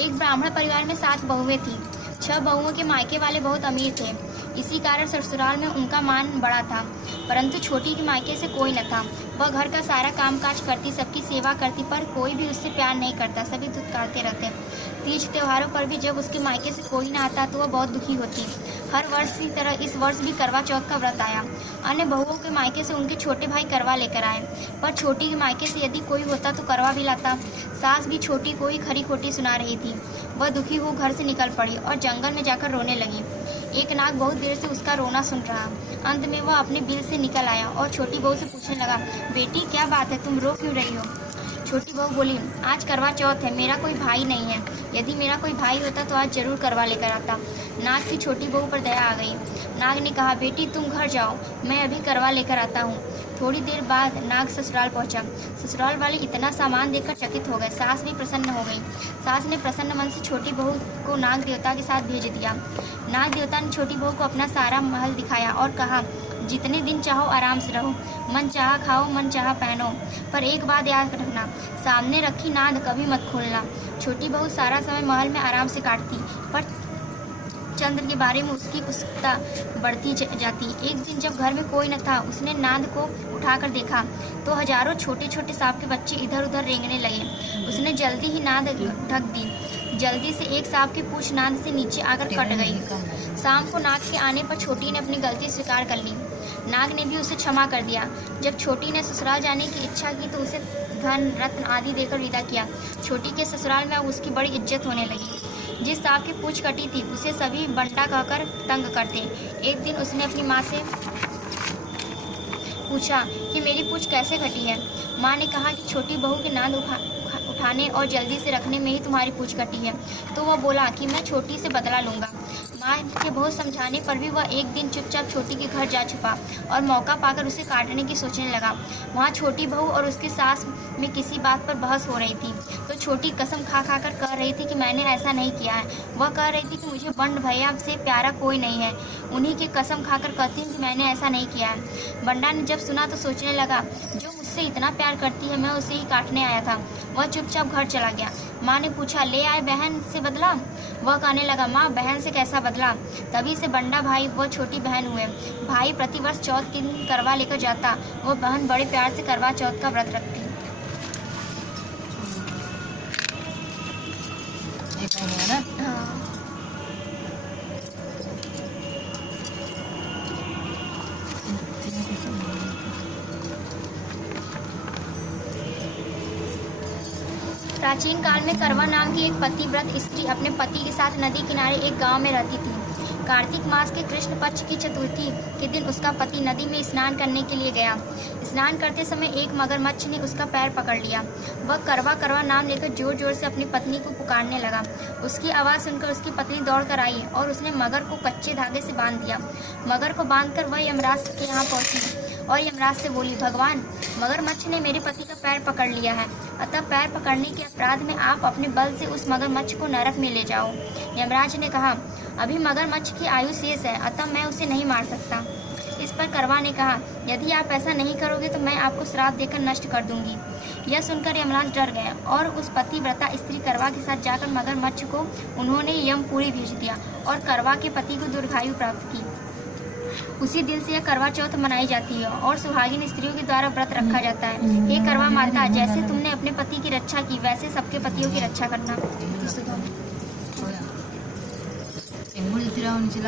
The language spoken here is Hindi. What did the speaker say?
एक ब्राह्मण परिवार में 7 बहुएं थीं। 6 बहुओं के मायके वाले बहुत अमीर थे। इसी कारण ससुराल में उनका मान बड़ा था, परंतु छोटी के मायके से कोई न था। वह घर का सारा कामकाज करती, सबकी सेवा करती, पर कोई भी उससे प्यार नहीं करता, सभी धुतकारते रहते। तीज त्योहारों पर भी जब उसके मायके से कोई न आता तो वह बहुत दुखी होती। हर वर्ष की तरह इस वर्ष भी करवा चौथ का व्रत आया। अन्य बहुओं के मायके से उनके छोटे भाई करवा लेकर आए, पर छोटी के मायके से यदि कोई होता तो करवा भी लाता। सास भी छोटी को ही खरी खोटी सुना रही थी। वह दुखी हो घर से निकल पड़ी और जंगल में जाकर रोने लगी। एक नाग बहुत देर से उसका रोना सुन रहा। अंत में वह अपने बिल से निकल आया और छोटी बहू से पूछने लगा, बेटी क्या बात है, तुम रो क्यों रही हो? छोटी बहू बोली, आज करवा चौथ है, मेरा कोई भाई नहीं है। यदि मेरा कोई भाई होता तो आज जरूर करवा लेकर आता। नाग की छोटी बहू पर दया आ गई। नाग ने कहा, बेटी तुम घर जाओ, मैं अभी करवा लेकर आता हूँ। थोड़ी देर बाद नाग ससुराल पहुंचा। ससुराल वाले इतना सामान देखकर चकित हो गए। सास भी प्रसन्न हो गई। सास ने प्रसन्न मन से छोटी बहू को नाग देवता के साथ भेज दिया। नाग देवता ने छोटी बहू को अपना सारा महल दिखाया और कहा, जितने दिन चाहो आराम से रहो, मन चाहा खाओ, मन चाहा पहनो, पर एक बात याद रखना, सामने रखी नाद कभी मत खोलना। छोटी बहू सारा समय महल में आराम से काटती, पर चंद्र के बारे में उसकी उत्सुकता बढ़ती जाती। एक दिन जब घर में कोई न था, उसने नाद को उठाकर देखा तो हजारों छोटे छोटे सांप के बच्चे इधर उधर रेंगने लगे। उसने जल्दी ही नाद ढक दी। जल्दी से एक सांप की पूंछ नाद से नीचे आकर कट गई। शाम को नाग के आने पर छोटी ने अपनी गलती स्वीकार कर ली। नाग ने भी उसे क्षमा कर दिया। जब छोटी ने ससुराल जाने की इच्छा की तो उसे धन रत्न आदि देकर विदा किया। छोटी के ससुराल में अब उसकी बड़ी इज्जत होने लगी। जिस सांप की पूंछ कटी थी उसे सभी बंटा कहकर तंग करते। एक दिन उसने अपनी माँ से पूछा कि मेरी पूंछ कैसे कटी है। माँ ने कहा कि छोटी बहू के नाद उठाने और जल्दी से रखने में ही तुम्हारी पूंछ कटी है। तो वह बोला कि मैं छोटी से बदला लूँगा। माँ के बहुत समझाने पर भी वह एक दिन चुपचाप छोटी के घर जा छुपा और मौका पाकर उसे काटने की सोचने लगा। वहाँ छोटी बहू और उसकी सास में किसी बात पर बहस हो रही थी, तो छोटी कसम खा कर कह रही थी कि मैंने ऐसा नहीं किया है। वह कह रही थी कि मुझे बंड भैया से प्यारा कोई नहीं है, उन्हीं की कसम खाकर कहती हूँ कि मैंने ऐसा नहीं किया है। बंडा ने जब सुना तो सोचने लगा, जो मुझसे इतना प्यार करती है मैं उसे ही काटने आया था। वह चुपचाप घर चला गया। माँ ने पूछा, ले आए बहन से बदला? वह कहने लगा, माँ बहन से कैसा बदला? तभी से बंडा भाई व छोटी बहन हुए। भाई प्रतिवर्ष चौथ के दिन करवा लेकर जाता, वो बहन बड़े प्यार से करवा चौथ का व्रत रखती। हाँ। प्राचीन काल में करवा नाम की एक पतिव्रत स्त्री अपने पति के साथ नदी किनारे एक गांव में रहती थी। कार्तिक मास के कृष्ण पक्ष की चतुर्थी के दिन उसका पति नदी में स्नान करने के लिए गया। स्नान करते समय एक मगरमच्छ ने उसका पैर पकड़ लिया। वह करवा करवा नाम लेकर जोर जोर से अपनी पत्नी को पुकारने लगा। उसकी आवाज़ सुनकर उसकी पत्नी दौड़ कर आई और उसने मगर को कच्चे धागे से बांध दिया। मगर को बांधकर वह यमराज के यहाँ पहुँची और यमराज से बोली, भगवान, मगरमच्छ ने मेरे पति का पैर पकड़ लिया है, अतः पैर पकड़ने के अपराध में आप अपने बल से उस मगरमच्छ को नरक में ले जाओ। यमराज ने कहा, अभी मगरमच्छ की आयु शेष है, अतः मैं उसे नहीं मार सकता। इस पर करवा ने कहा, यदि आप ऐसा नहीं करोगे तो मैं आपको श्राप देकर नष्ट कर दूंगी। यह सुनकर यमराज डर गए और उस पतिव्रता स्त्री करवा के साथ जाकर मगरमच्छ को उन्होंने यमपुरी भेज दिया और करवा के पति को दीर्घायु प्राप्त की। उसी दिन से यह करवा चौथ मनाई जाती है और सुहागिन स्त्रियों के द्वारा व्रत रखा जाता है। हे करवा माता, जैसे तुमने अपने पति की रक्षा की वैसे सबके पतियों की रक्षा करना।